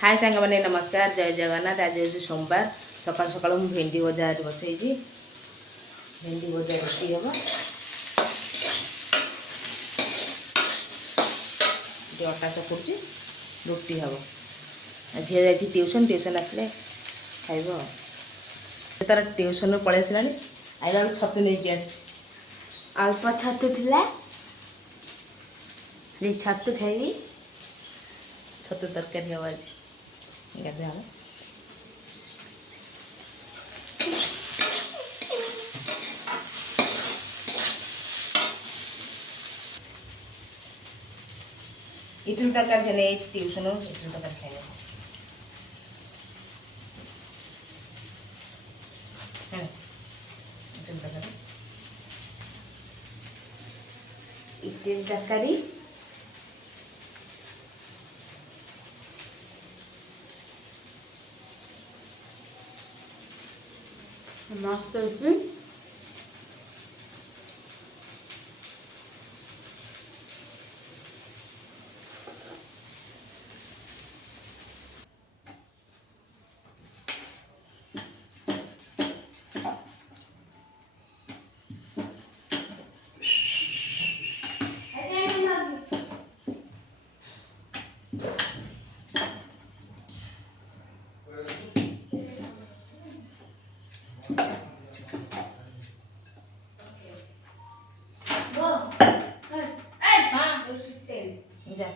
हाय सांग मैंने नमस्कार जय जगन्नाथ। आज हूँ सोमवार सकाल सकाल मुझे भेंडी भजा बसई भेंडी भजा रोषे हम अटा चकुड़ी रुटी हम झी जा ट्यूशन आसले खाइब तार ट्यूशन पलि आसला आइला बेलू छतु नहीं आस अल्प छतु थिला छतु खाइबी छतु तरकारी हम आज गाधे हम इडली तरकारी नहीं ट्यूशन इडली तरकारी खाइए इडली तरकारी मस्त होती जा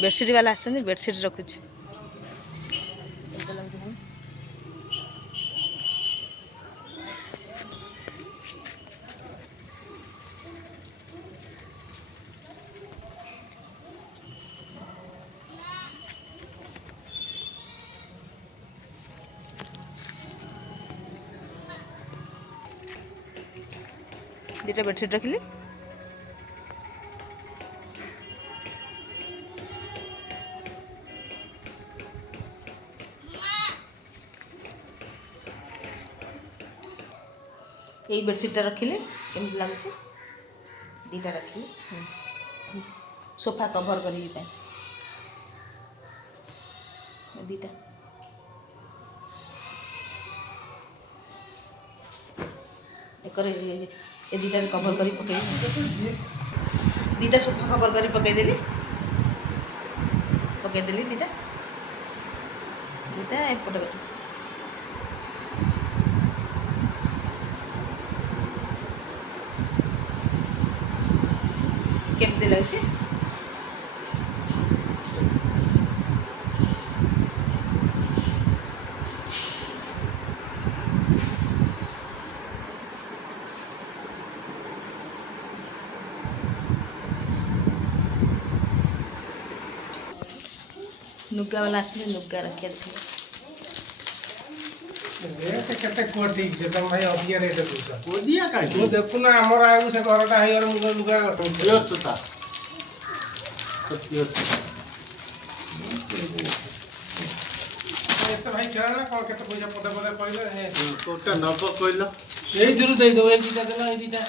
बेडसीट वाला आसछन बेडसीट रखुछ दुटा बेडसीट रखिली यही बेडसीटा रखिले केमती लगुच दीटा रखिले सोफा कभर कर दीटा ये दीटा कभर कर पकई दीटा सोफा कभर कर पकईदेली दीटा दीटा एपटे बैठ केमती लगे नुग्गा वाला आसले नुग्गा रखिया रेट केते कोटी से तुम भाई अधिया रेट दूसा कोदिया काई तू देखु ना हमर आगु से घरटा हाइयर मुगा लुगा पियोर सुता पियोर एते भाई केला ना कोन केते पैसा पदे पदे कहले हे तोटा नब कहलो एई दिरु दे दो ए दीटा देला ए दीटा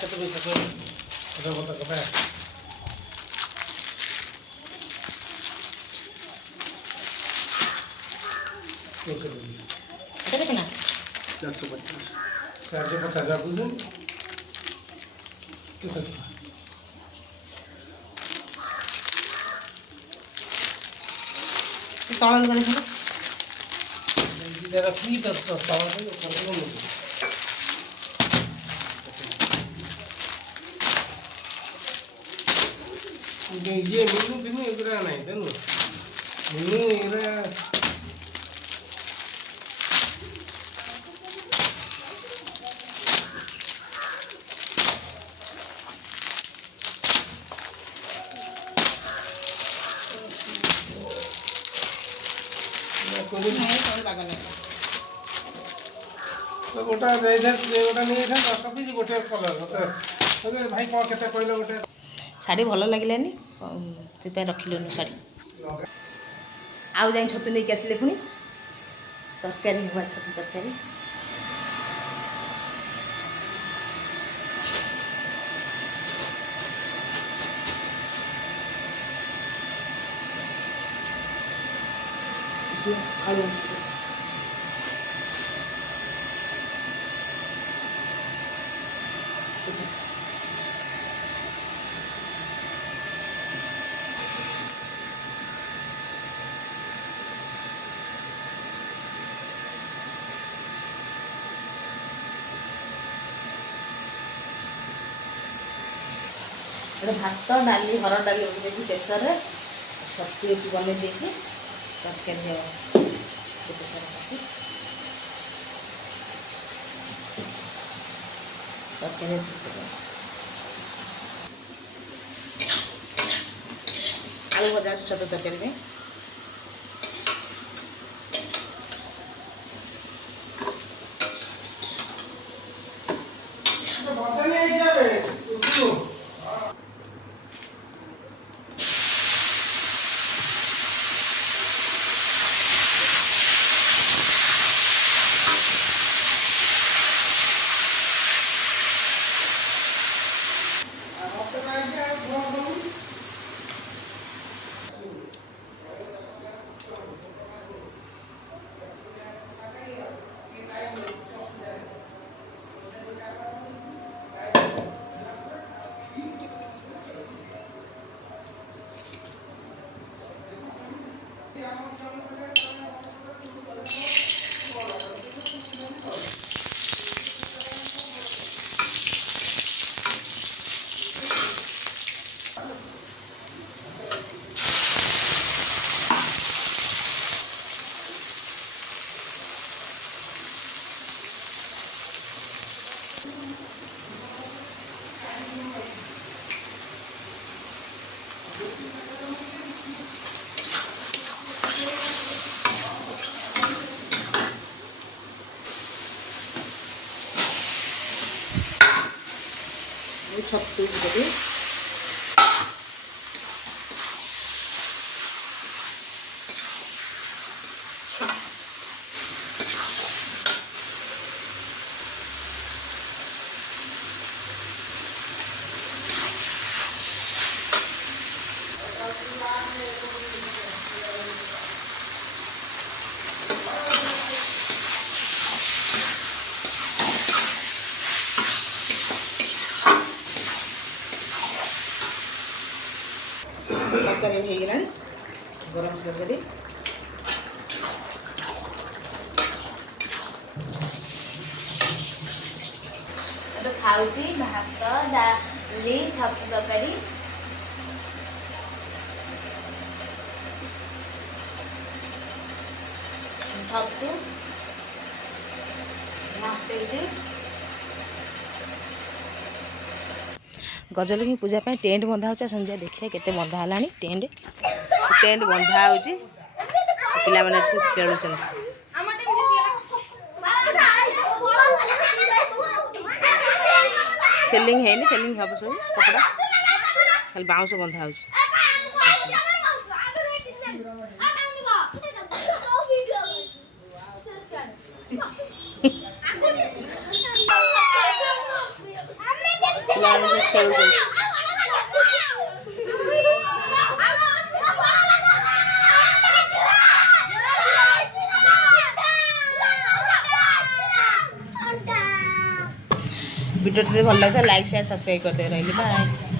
केते पैसा कहलो पदे पदे कथा कितना 450 बुझुन कितना तौल करे छन जरा फ्री तो तौल को करनो ये मिनू बिनु एगरा नहीं देनु मिनू एगरा तो गोटा गोटा नहीं था 10 पीस गोटे कलर भाई कौन केते कहलो गोटे ଶାଢ଼ୀ ଭଲ ଲାଗିଲାନି ସେଥିପାଇଁ ରଖିଲୁନି ଶାଢ଼ୀ। ଆଉ ଯାଇ ଛତୁ ନେଇକି ଆସିଲେ ପୁଣି ତରକାରୀ ହେବ ଛତୁ ତରକାରୀ। ସକାଳୁ ଭାତ ଡାଲି ହରଡ଼ ଡାଲି ବସେଇକି ପ୍ରେସରରେ ଛତୁ ଏଠି ବନେଇ ଦେଇକି ତରକାରୀ ହେବ। ତରକାରୀ ଆଳୁ ଭଜା ଛତୁ ତରକାରୀ ପାଇଁ। ଛତୁ ଦେବି। ତରକାରୀ ହେଇଗଲାଣି। ଗରମ ମସଲା ଦେବି। ଏବେ ଖାଉଛି ଭାତ ଡାଲି ଛତୁ ତରକାରୀ। ଛତୁ ମାପେଇଛି। ଗଜଲକ୍ଷ୍ମୀ ପୂଜା ପାଇଁ ଟେଣ୍ଟ ବନ୍ଧା ହେଉଛି। ସନ୍ଧ୍ୟା ଦେଖିବା କେତେ ବନ୍ଧା ହେଲାଣି ଟେଣ୍ଟ। ଟେଣ୍ଟ ବନ୍ଧା ହେଉଛି, ପିଲାମାନେ ସବୁ ଖେଳୁଛନ୍ତି। ସେଲିଂ ହେଇନି, ସେଲିଂ ହେବ ସବୁ କପଡ଼ା, ଖାଲି ବାଉଁଶ ବନ୍ଧା ହେଉଛି। ପିଲାମାନେ ଖେଳୁଛନ୍ତି। ভিডিওটি যদি ভাল লাগে লাইক শেয়ার সবসক্রাইব করতে রইলি। বাই।